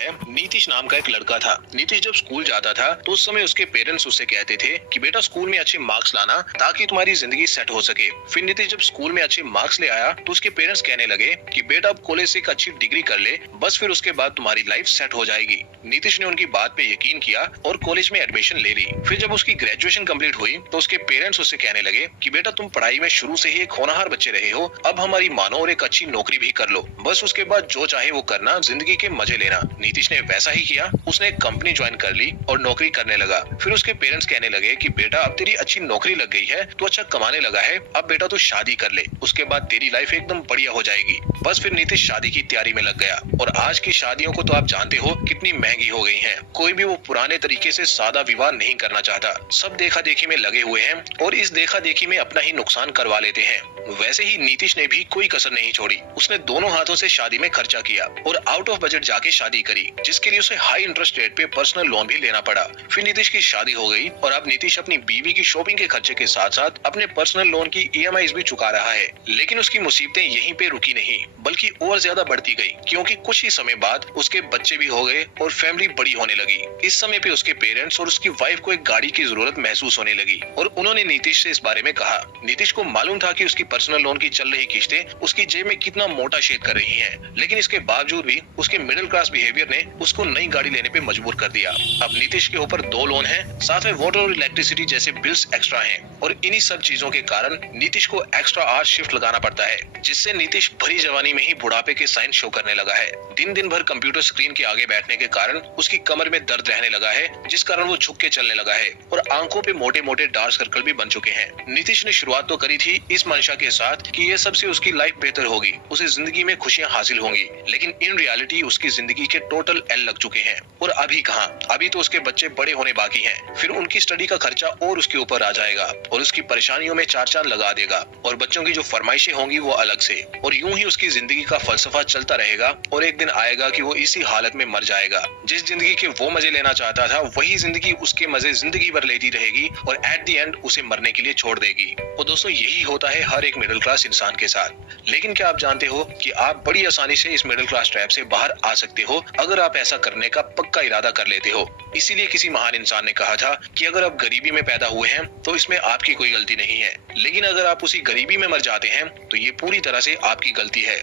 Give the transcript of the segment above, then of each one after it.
है, नीतीश नाम का एक लड़का था। नीतीश जब स्कूल जाता था तो उस समय उसके पेरेंट्स उससे कहते थे कि बेटा स्कूल में अच्छे मार्क्स लाना ताकि तुम्हारी जिंदगी सेट हो सके। फिर नीतीश जब स्कूल में अच्छे मार्क्स ले आया तो उसके पेरेंट्स कहने लगे कि बेटा अब कॉलेज से एक अच्छी डिग्री कर ले, बस फिर उसके बाद तुम्हारी लाइफ सेट हो जाएगी। नीतीश ने उनकी बात पे यकीन किया और कॉलेज में एडमिशन ले ली। फिर जब उसकी ग्रेजुएशन कंप्लीट हुई तो उसके पेरेंट्स उससे कहने लगे कि बेटा तुम पढ़ाई में शुरू से ही एक होनहार बच्चे रहे हो, अब हमारी मानो और एक अच्छी नौकरी भी कर लो, बस उसके बाद जो चाहे वो करना, जिंदगी के मजे लेना। नीतीश ने वैसा ही किया, उसने एक कंपनी ज्वाइन कर ली और नौकरी करने लगा। फिर उसके पेरेंट्स कहने लगे कि बेटा अब तेरी अच्छी नौकरी लग गई है, तू अच्छा कमाने लगा है, अब बेटा तू शादी कर ले, उसके बाद तेरी लाइफ एकदम बढ़िया हो जाएगी। बस फिर नीतीश शादी की तैयारी में लग गया। और आज की शादियों को तो आप जानते हो कितनी महंगी हो गई हैं। कोई भी वो पुराने तरीके से सादा विवाह नहीं करना चाहता, सब देखा देखी में लगे हुए हैं और इस देखा देखी में अपना ही नुकसान करवा लेते हैं। वैसे ही नीतीश ने भी कोई कसर नहीं छोड़ी, उसने दोनों हाथों से शादी में खर्चा किया और आउट ऑफ बजट जाके शादी करी, जिसके लिए उसे हाई इंटरेस्ट रेट पे पर्सनल लोन भी लेना पड़ा। फिर नीतीश की शादी हो गई और अब नीतीश अपनी बीवी की शॉपिंग के खर्चे के साथ साथ अपने पर्सनल लोन की ईएमआईज भी चुका रहा है। लेकिन उसकी मुसीबतें यहीं पे रुकी नहीं, बल्कि और ज्यादा बढ़ती गई, क्योंकि कुछ ही समय बाद उसके बच्चे भी हो गए और फैमिली बड़ी होने लगी। इस समय पे उसके पेरेंट्स और उसकी वाइफ को एक गाड़ी की जरूरत महसूस होने लगी और उन्होंने नीतीश से इस बारे में कहा। नीतीश को मालूम था कि उसकी पर्सनल लोन की चल रही किस्तें उसकी जेब में कितना मोटा छेद कर रही हैं, लेकिन इसके बावजूद भी उसके मिडिल क्लास बिहेवियर ने उसको नई गाड़ी लेने पे मजबूर कर दिया। अब नीतीश के ऊपर 2 लोन हैं, साथ में वाटर और इलेक्ट्रिसिटी जैसे बिल्स एक्स्ट्रा हैं और इन्हीं सब चीजों के कारण नीतीश को एक्स्ट्रा आवर शिफ्ट लगाना पड़ता है, जिससे नीतीश भरी जवानी में ही बुढ़ापे के साइन शो करने लगा है। दिन भर कंप्यूटर स्क्रीन के आगे बैठने के कारण उसकी कमर में दर्द रहने लगा है, जिस कारण वो झुक के चलने लगा है और आंखों पे मोटे मोटे डार्क सर्कल भी बन चुके हैं। नीतीश ने शुरुआत तो करी थी इस मंशा के साथ कि ये सबसे उसकी लाइफ बेहतर होगी, उसे जिंदगी में खुशियां हासिल होंगी, लेकिन इन रियलिटी उसकी जिंदगी के टोटल एल लग चुके हैं। और अभी कहां, अभी तो उसके बच्चे बड़े होने बाकी हैं, फिर उनकी स्टडी का खर्चा और उसके ऊपर आ जाएगा और उसकी परेशानियों में चार चांद लगा देगा और बच्चों की जो फरमाइशें होंगी वो अलग से, और यूं ही उसकी जिंदगी का फलसफा चलता रहेगा और एक दिन आएगा कि वो इसी हालत में मर जाएगा। जिस जिंदगी के वो मजे लेना चाहता था वही जिंदगी उसके मजे जिंदगी भर लेती रहेगी और एट द एंड उसे मरने के लिए छोड़ देगी। और दोस्तों यही होता है हर एक मिडिल क्लास इंसान के साथ। लेकिन क्या आप जानते हो कि आप बड़ी आसानी से इस मिडिल क्लास ट्रैप से बाहर आ सकते हो अगर आप ऐसा करने का पक्का इरादा कर लेते हो। इसीलिए किसी महान इंसान ने कहा था कि अगर आप गरीबी में पैदा हुए हैं तो इसमें आपकी कोई गलती नहीं है, लेकिन अगर आप उसी गरीबी में मर जाते हैं तो ये पूरी तरह से आपकी गलती है।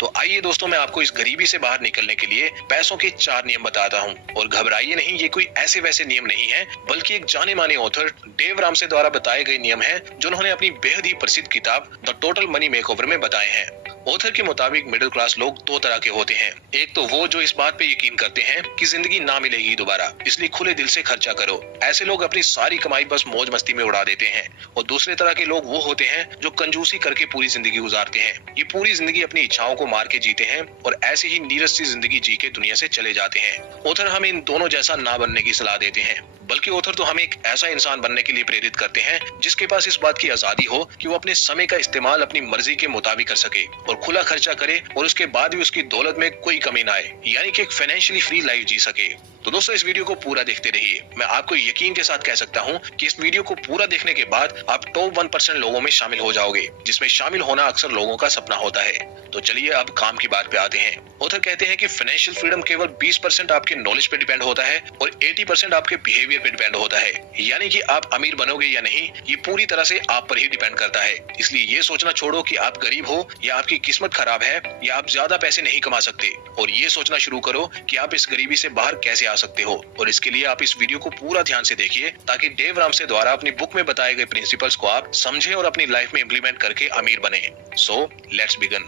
तो आइए दोस्तों, मैं आपको इस गरीबी से बाहर निकलने के लिए पैसों के 4 नियम बताता हूँ। और घबराइए नहीं, ये कोई ऐसे वैसे नियम नहीं है, बल्कि एक जाने माने ऑथर डेव रामसे द्वारा बताए गए नियम हैं, जो उन्होंने अपनी बेहद ही प्रसिद्ध किताब द टोटल मनी मेकओवर में बताए हैं। ऑथर के मुताबिक मिडिल क्लास लोग 2 तरह के होते हैं। एक तो वो जो इस बात पे यकीन करते हैं कि जिंदगी ना मिलेगी दोबारा, इसलिए खुले दिल से खर्चा करो। ऐसे लोग अपनी सारी कमाई बस मौज मस्ती में उड़ा देते हैं। और दूसरे तरह के लोग वो होते हैं जो कंजूसी करके पूरी जिंदगी गुजारते हैं। ये पूरी जिंदगी अपनी इच्छाओं को मार के जीते हैं और ऐसे ही नीरस सी जिंदगी जी के दुनिया से चले जाते हैं। ऑथर हमें इन दोनों जैसा ना बनने की सलाह देते हैं, बल्कि ऑथर तो हमें एक ऐसा इंसान बनने के लिए प्रेरित करते हैं जिसके पास इस बात की आजादी हो कि वो अपने समय का इस्तेमाल अपनी मर्जी के मुताबिक कर सके और खुला खर्चा करे और उसके बाद भी उसकी दौलत में कोई कमी ना आए, यानी कि एक फाइनेंशियली फ्री लाइफ जी सके। तो दोस्तों इस वीडियो को पूरा देखते रहिए। मैं आपको यकीन के साथ कह सकता हूँ कि इस वीडियो को पूरा देखने के बाद आप टॉप 1% लोगों में शामिल हो जाओगे, जिसमें शामिल होना अक्सर लोगों का सपना होता है। तो चलिए अब काम की बात पे आते हैं। ऑथर कहते हैं कि फाइनेंशियल फ्रीडम केवल 20% आपके नॉलेज पे डिपेंड होता है और 80% आपके बिहेवियर पे डिपेंड होता है, यानी कि आप अमीर बनोगे या नहीं ये पूरी तरह से आप पर ही डिपेंड करता है। इसलिए ये सोचना छोड़ो कि आप गरीब हो या आपकी किस्मत खराब है या आप ज्यादा पैसे नहीं कमा सकते, और ये सोचना शुरू करो कि आप इस गरीबी से बाहर कैसे आ सकते हो। और इसके लिए आप इस वीडियो को पूरा ध्यान से देखिए ताकि डेव रामसे द्वारा अपनी बुक में बताए गए प्रिंसिपल्स को आप समझें और अपनी लाइफ में इम्प्लीमेंट करके अमीर बने। So let's begin.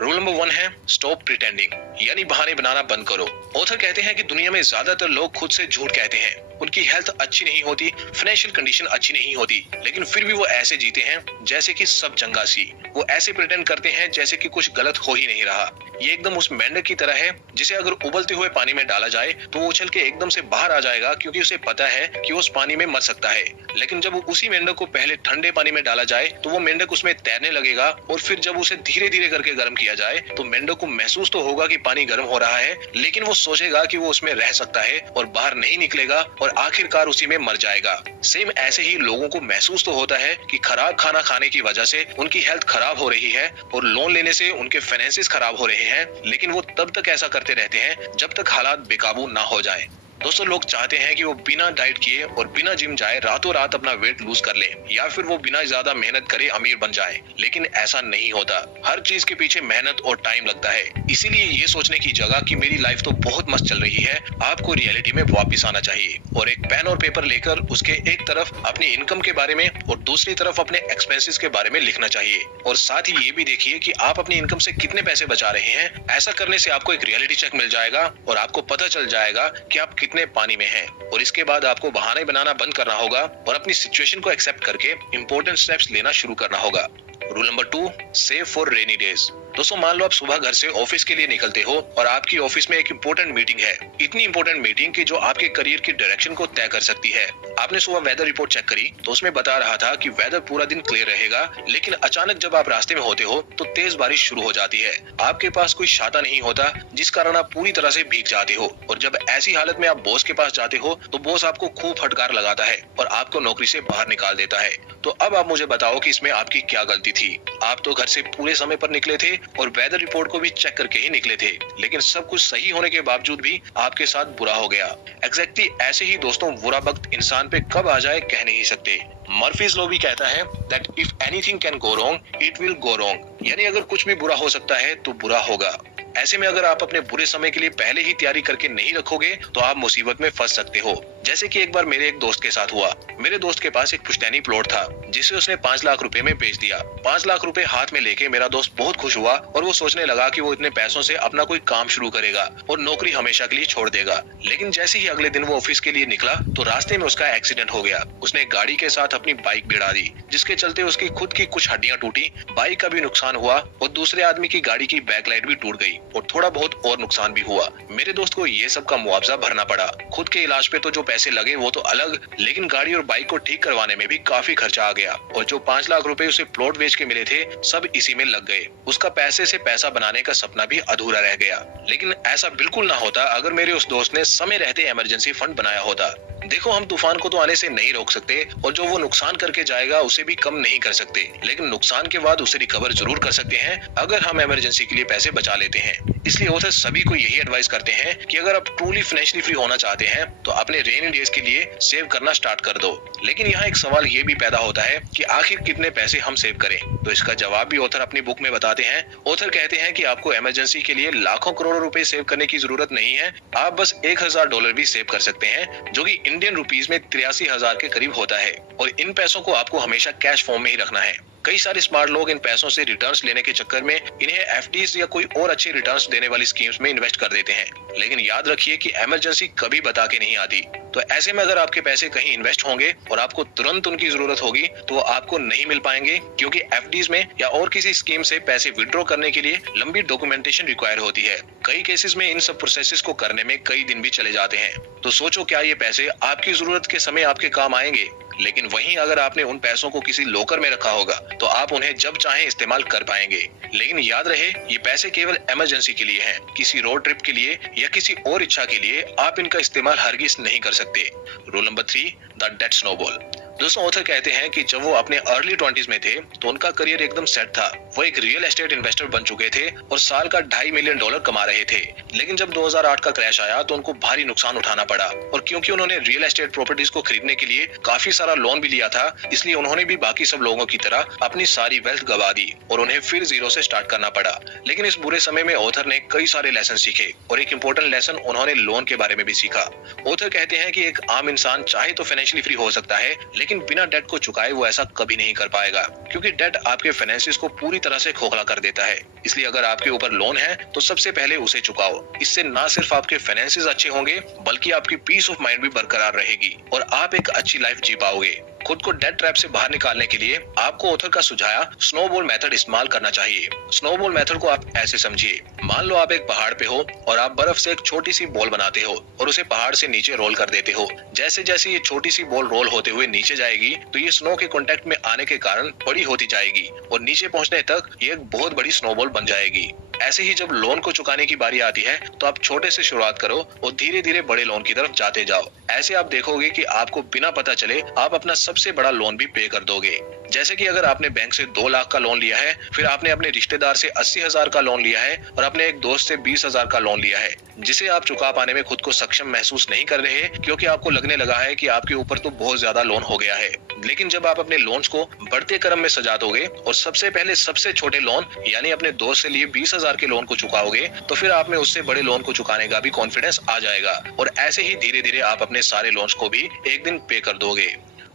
Rule number 1 है स्टॉप प्रिटेंडिंग, यानी बहाने बनाना बंद करो। ऑथर कहते हैं कि दुनिया में ज्यादातर लोग खुद से झूठ कहते हैं। उनकी हेल्थ अच्छी नहीं होती, फाइनेंशियल कंडीशन अच्छी नहीं होती, लेकिन फिर भी वो ऐसे जीते हैं जैसे कि सब चंगा सी। वो ऐसे प्रिटेंड करते हैं जैसे कि कुछ गलत हो ही नहीं रहा। ये एकदम उस मेंढक की तरह है जिसे अगर उबलते हुए पानी में डाला जाए तो वो उछल के एकदम से बाहर आ जाएगा, क्योंकि उसे पता है कि वो उस पानी में मर सकता है। लेकिन जब उसी मेंढक को पहले ठंडे पानी में डाला जाए तो वो मेंढक उसमें तैरने लगेगा, और फिर जब उसे धीरे धीरे करके गर्म किया जाए तो मेंढक को महसूस तो होगा कि पानी गर्म हो रहा है, लेकिन वो सोचेगा कि वो उसमें रह सकता है और बाहर नहीं निकलेगा और आखिरकार उसी में मर जाएगा। सेम ऐसे ही लोगों को महसूस तो होता है कि खराब खाना खाने की वजह से उनकी हेल्थ खराब हो रही है और लोन लेने से उनके फाइनेंसेस खराब हो रहे हैं, लेकिन वो तब तक ऐसा करते रहते हैं जब तक हालात बेकाबू ना हो जाएं। दोस्तों, लोग चाहते हैं कि वो बिना डाइट किए और बिना जिम जाए रातों रात अपना वेट लूज कर ले, या फिर वो बिना ज्यादा मेहनत करे अमीर बन जाए, लेकिन ऐसा नहीं होता। हर चीज के पीछे मेहनत और टाइम लगता है। इसीलिए ये सोचने की जगह कि मेरी लाइफ तो बहुत मस्त चल रही है, आपको रियलिटी में वापस आना चाहिए और एक पेन और पेपर लेकर उसके एक तरफ अपनी इनकम के बारे में और दूसरी तरफ अपने एक्सपेंसेस के बारे में लिखना चाहिए। और साथ ही ये भी देखिए कि आप अपनी इनकम से कितने पैसे बचा रहे हैं। ऐसा करने से आपको एक रियलिटी चेक मिल जाएगा और आपको पता चल जाएगा कि आप कितने पानी में हैं। और इसके बाद आपको बहाने बनाना बंद करना होगा और अपनी सिचुएशन को एक्सेप्ट करके इंपॉर्टेंट स्टेप्स लेना शुरू करना होगा। Rule number 2, save for rainy days. दोस्तों, मान लो आप सुबह घर से ऑफिस के लिए निकलते हो और आपकी ऑफिस में एक इम्पोर्टेंट मीटिंग है। इतनी इम्पोर्टेंट मीटिंग कि जो आपके करियर की डायरेक्शन को तय कर सकती है। आपने सुबह वेदर रिपोर्ट चेक करी तो उसमें बता रहा था कि वेदर पूरा दिन क्लियर रहेगा, लेकिन अचानक जब आप रास्ते में होते हो तो तेज बारिश शुरू हो जाती है। आपके पास कोई छाता नहीं होता, जिस कारण आप पूरी तरह से भीग जाते हो। और जब ऐसी हालत में आप बॉस के पास जाते हो तो बॉस आपको खूब फटकार लगाता है और आपको नौकरी से बाहर निकाल देता है। तो अब आप मुझे बताओ कि इसमें आपकी क्या गलती थी? आप तो घर से पूरे समय पर निकले थे और वेदर रिपोर्ट को भी चेक करके ही निकले थे, लेकिन सब कुछ सही होने के बावजूद भी आपके साथ बुरा हो गया। एग्जैक्टली ऐसे ही दोस्तों, बुरा वक्त इंसान पे कब आ जाए कह नहीं सकते। मर्फीज लॉ भी कहता है that if anything can go wrong, it will go wrong। यानी अगर कुछ भी बुरा हो सकता है तो बुरा होगा। ऐसे में अगर आप अपने बुरे समय के लिए पहले ही तैयारी करके नहीं रखोगे तो आप मुसीबत में फंस सकते हो। जैसे कि एक बार मेरे एक दोस्त के साथ हुआ। मेरे दोस्त के पास एक पुश्तैनी प्लॉट था जिसे उसने 5 लाख रुपए में बेच दिया। 5 लाख रुपए हाथ में लेके मेरा दोस्त बहुत खुश हुआ और वो सोचने लगा कि वो इतने पैसों से अपना कोई काम शुरू करेगा और नौकरी हमेशा के लिए छोड़ देगा। लेकिन जैसे ही अगले दिन वो ऑफिस के लिए निकला तो रास्ते में उसका एक्सीडेंट हो गया। उसने गाड़ी के साथ अपनी बाइक भिड़ा दी, जिसके चलते उसकी खुद की कुछ हड्डियां टूटी, बाइक का भी नुकसान हुआ और दूसरे आदमी की गाड़ी की बैकलाइट भी टूट गई और थोड़ा बहुत और नुकसान भी हुआ। मेरे दोस्त को ये सब का मुआवजा भरना पड़ा। खुद के इलाज पे तो जो पैसे लगे वो तो अलग, लेकिन गाड़ी और बाइक को ठीक करवाने में भी काफी खर्चा आ गया और जो 5 लाख रुपए उसे प्लॉट बेच के मिले थे सब इसी में लग गए। उसका पैसे से पैसा बनाने का सपना भी अधूरा रह गया। लेकिन ऐसा बिल्कुल ना होता अगर मेरे उस दोस्त ने समय रहते इमरजेंसी फंड बनाया होता। देखो, हम तूफान को तो आने से नहीं रोक सकते और जो वो नुकसान करके जाएगा उसे भी कम नहीं कर सकते, लेकिन नुकसान के बाद उसे रिकवर जरूर कर सकते हैं अगर हम इमरजेंसी के लिए पैसे बचा लेते हैं। इसलिए ऑथर सभी को यही एडवाइस करते हैं कि अगर आप ट्रूली फाइनेंशियली फ्री होना चाहते हैं तो अपने रेनी डेज के लिए सेव करना स्टार्ट कर दो। लेकिन यहाँ एक सवाल ये भी पैदा होता है कि आखिर कितने पैसे हम सेव करें। तो इसका जवाब भी ऑथर अपनी बुक में बताते हैं। ऑथर कहते हैं कि आपको इमरजेंसी के लिए लाखों करोड़ों रुपए सेव करने की जरूरत नहीं है। आप बस $1000 भी सेव कर सकते हैं, जो कि इंडियन रुपीज में 83,000 के करीब होता है। और इन पैसों को आपको हमेशा कैश फॉर्म में ही रखना है। कई सारे स्मार्ट लोग इन पैसों से रिटर्न्स लेने के चक्कर में इन्हें एफडीज या कोई और अच्छे रिटर्न्स देने वाली स्कीम्स में इन्वेस्ट कर देते हैं। लेकिन याद रखिए कि इमरजेंसी कभी बता के नहीं आती। तो ऐसे में अगर आपके पैसे कहीं इन्वेस्ट होंगे और आपको तुरंत उनकी जरूरत होगी तो वो आपको नहीं मिल पाएंगे, क्योंकि एफडीज में या और किसी स्कीम से पैसे विड्रॉ करने के लिए लंबी डॉक्यूमेंटेशन रिक्वायर होती है। कई केसेस में इन सब प्रोसेसेस को करने में कई दिन भी चले जाते हैं। तो सोचो, क्या ये पैसे आपकी जरूरत के समय आपके काम आएंगे? लेकिन वहीं अगर आपने उन पैसों को किसी लॉकर में रखा होगा तो आप उन्हें जब चाहे इस्तेमाल कर पाएंगे। लेकिन याद रहे, ये पैसे केवल इमरजेंसी के लिए हैं। किसी रोड ट्रिप के लिए या किसी और इच्छा के लिए आप इनका इस्तेमाल हरगिज नहीं कर सकते। Rule number 3, the debt snowball. दोस्तों, ऑथर कहते हैं कि जब वो अपने अर्ली 20s में थे तो उनका करियर एकदम सेट था। वो एक रियल एस्टेट इन्वेस्टर बन चुके थे और साल का $2.5 मिलियन कमा रहे थे। लेकिन जब 2008 का क्रैश आया तो उनको भारी नुकसान उठाना पड़ा। और क्योंकि उन्होंने रियल एस्टेट प्रॉपर्टीज को खरीदने के लिए काफी सारा लोन भी लिया था, इसलिए उन्होंने भी बाकी सब लोगों की तरह अपनी सारी वेल्थ गवा दी और उन्हें फिर जीरो से स्टार्ट करना पड़ा। लेकिन इस बुरे समय में ऑथर ने कई सारे लेसन सीखे और एक इम्पोर्टेंट लेसन उन्होंने लोन के बारे में भी सीखा। ऑथर कहते हैं कि एक आम इंसान चाहे तो फाइनेंशियली फ्री हो सकता है, लेकिन बिना डेट को चुकाए वो ऐसा कभी नहीं कर पाएगा, क्योंकि डेट आपके फाइनेंसिस को पूरी तरह से खोखला कर देता है। इसलिए अगर आपके ऊपर लोन है तो सबसे पहले उसे चुकाओ। इससे ना सिर्फ आपके फाइनेंसिस अच्छे होंगे बल्कि आपकी पीस ऑफ माइंड भी बरकरार रहेगी और आप एक अच्छी लाइफ जी पाओगे। खुद को डेट ट्रैप से बाहर निकालने के लिए आपको ऑथर का सुझाया स्नोबॉल मेथड इस्तेमाल करना चाहिए। स्नोबॉल मेथड को आप ऐसे समझिए, मान लो आप एक पहाड़ पे हो और आप बर्फ से एक छोटी सी बॉल बनाते हो और उसे पहाड़ से नीचे रोल कर देते हो। जैसे जैसे ये छोटी सी बॉल रोल होते हुए नीचे जाएगी तो ये स्नो के कांटेक्ट में आने के कारण बड़ी होती जाएगी और नीचे पहुंचने तक ये एक बहुत बड़ी स्नोबॉल बन जाएगी। ऐसे ही जब लोन को चुकाने की बारी आती है तो आप छोटे से शुरुआत करो और धीरे धीरे बड़े लोन की तरफ जाते जाओ। ऐसे आप देखोगे कि आपको बिना पता चले आप अपना सबसे बड़ा लोन भी पे कर दोगे। जैसे कि अगर आपने बैंक से 2 लाख का लोन लिया है, फिर आपने अपने रिश्तेदार से 80,000 का लोन लिया है और अपने एक दोस्त से 20,000 का लोन लिया है, जिसे आप चुका पाने में खुद को सक्षम महसूस नहीं कर रहे क्योंकि आपको लगने लगा है कि आपके ऊपर तो बहुत ज्यादा लोन हो गया है। लेकिन जब आप अपने लोन्स को बढ़ते क्रम में सजा दोगे और सबसे पहले सबसे छोटे लोन यानी अपने दोस्त से लिए 20,000 के लोन को चुकाओगे, तो फिर आप में उससे बड़े लोन को चुकाने का भी कॉन्फिडेंस आ जाएगा और ऐसे ही धीरे धीरे आप अपने सारे लोन्स को भी एक दिन पे कर दोगे।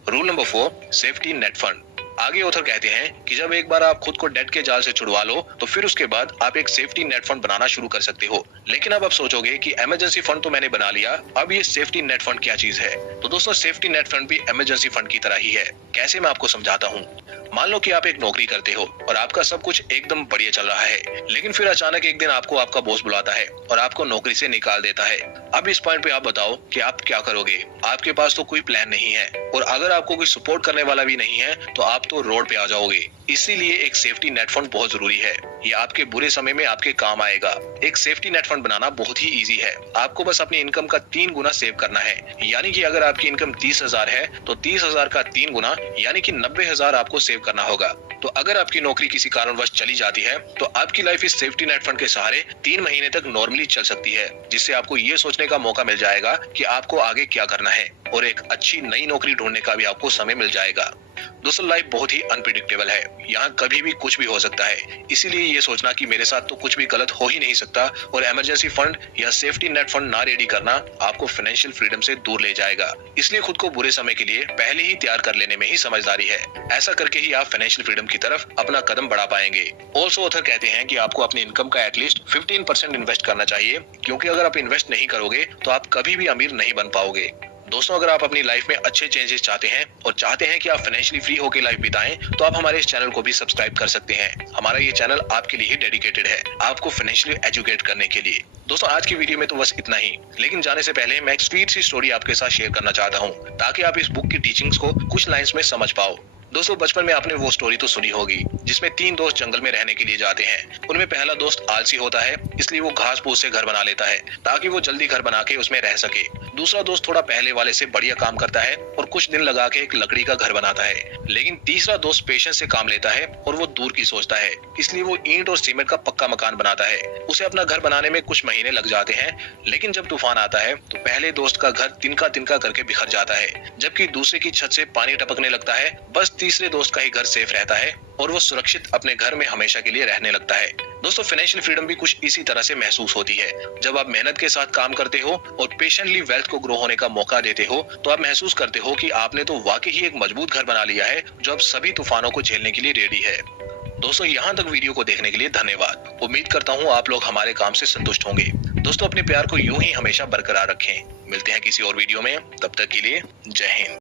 Rule number 4, safety net fund. आगे ऑथर कहते हैं कि जब एक बार आप खुद को डेट के जाल से छुड़वा लो तो फिर उसके बाद आप एक सेफ्टी नेट फंड बनाना शुरू कर सकते हो। लेकिन अब आप सोचोगे कि इमरजेंसी फंड तो मैंने बना लिया, अब ये सेफ्टी नेट फंड क्या चीज है? तो दोस्तों, सेफ्टी नेट फंड भी इमरजेंसी फंड की तरह ही है। कैसे, मैं आपको समझाता हूँ। मान लो कि आप एक नौकरी करते हो और आपका सब कुछ एकदम बढ़िया चल रहा है, लेकिन फिर अचानक एक दिन आपको आपका बॉस बुलाता है और आपको नौकरी से निकाल देता है। अब इस पॉइंट पे आप बताओ कि आप क्या करोगे? आपके पास तो कोई प्लान नहीं है और अगर आपको कोई सपोर्ट करने वाला भी नहीं है तो आप तो रोड पे आ जाओगे। इसीलिए एक सेफ्टी नेट फंड बहुत जरूरी है। ये आपके बुरे समय में आपके काम आएगा। एक सेफ्टी नेट फंड बनाना बहुत ही इजी है। आपको बस अपनी इनकम का 3 गुना सेव करना है। यानी कि अगर आपकी इनकम 30,000 है तो 30,000 का 3 गुना यानी कि 90,000 आपको सेव करना होगा। तो अगर आपकी नौकरी किसी कारणवश चली जाती है तो आपकी लाइफ इस सेफ्टी नेट फंड के सहारे 3 महीने तक नॉर्मली चल सकती है, जिससे आपको ये सोचने का मौका मिल जाएगा कि आपको आगे क्या करना है और एक अच्छी नई नौकरी ढूंढने का भी आपको समय मिल जाएगा। दोस्तों, लाइफ बहुत ही अनप्रिडिक्टेबल है। यहाँ कभी भी कुछ भी हो सकता है। इसीलिए ये सोचना कि मेरे साथ तो कुछ भी गलत हो ही नहीं सकता और इमरजेंसी फंड या सेफ्टी नेट फंड ना रेडी करना आपको फाइनेंशियल फ्रीडम से दूर ले जाएगा। इसलिए खुद को बुरे समय के लिए पहले ही तैयार कर लेने में ही समझदारी है। ऐसा करके ही आप फाइनेंशियल फ्रीडम की तरफ अपना कदम बढ़ा पाएंगे। ऑल्सो ऑथर कहते हैं कि आपको अपनी इनकम का एटलीस्ट 15% इन्वेस्ट करना चाहिए, क्योंकि अगर आप इन्वेस्ट नहीं करोगे तो आप कभी भी अमीर नहीं बन पाओगे। दोस्तों, अगर आप अपनी लाइफ में अच्छे चेंजेस चाहते हैं और चाहते हैं कि आप फाइनेंशियली फ्री होकर लाइफ बिताएं, तो आप हमारे इस चैनल को भी सब्सक्राइब कर सकते हैं। हमारा ये चैनल आपके लिए डेडिकेटेड है, आपको फाइनेंशियली एजुकेट करने के लिए। दोस्तों, आज की वीडियो में तो बस इतना ही, लेकिन जाने से पहले मैं एक स्वीट सी स्टोरी आपके साथ शेयर करना चाहता हूँ ताकि आप इस बुक की टीचिंग्स को कुछ लाइन्स में समझ पाओ। दोस्तों, बचपन में आपने वो स्टोरी तो सुनी होगी जिसमें 3 दोस्त जंगल में रहने के लिए जाते हैं। उनमें पहला दोस्त आलसी होता है, इसलिए वो घास फूस से घर बना लेता है ताकि वो जल्दी घर बना के उसमें रह सके। दूसरा दोस्त थोड़ा पहले वाले से बढ़िया काम करता है और कुछ दिन लगा के एक लकड़ी का घर बनाता है। लेकिन तीसरा दोस्त पेशेंस से काम लेता है और वो दूर की सोचता है, इसलिए वो ईंट और सीमेंट का पक्का मकान बनाता है। उसे अपना घर बनाने में कुछ महीने लग जाते हैं, लेकिन जब तूफान आता है तो पहले दोस्त का घर तिनका तिनका करके बिखर जाता है, जबकि दूसरे की छत से पानी टपकने लगता है। बस तीसरे दोस्त का ही घर सेफ रहता है और वो सुरक्षित अपने घर में हमेशा के लिए रहने लगता है। दोस्तों, फाइनेंशियल फ्रीडम भी कुछ इसी तरह से महसूस होती है। जब आप मेहनत के साथ काम करते हो और पेशेंटली वेल्थ को ग्रो होने का मौका देते हो, तो आप महसूस करते हो कि आपने तो वाकई ही एक मजबूत घर बना लिया है जो अब सभी तूफानों को झेलने के लिए रेडी है। दोस्तों, यहाँ तक वीडियो को देखने के लिए धन्यवाद। उम्मीद करता हूँ आप लोग हमारे काम से संतुष्ट होंगे। दोस्तों, अपने प्यार को यूं ही हमेशा बरकरार रखें। मिलते हैं किसी और वीडियो में, तब तक के लिए जय हिंद।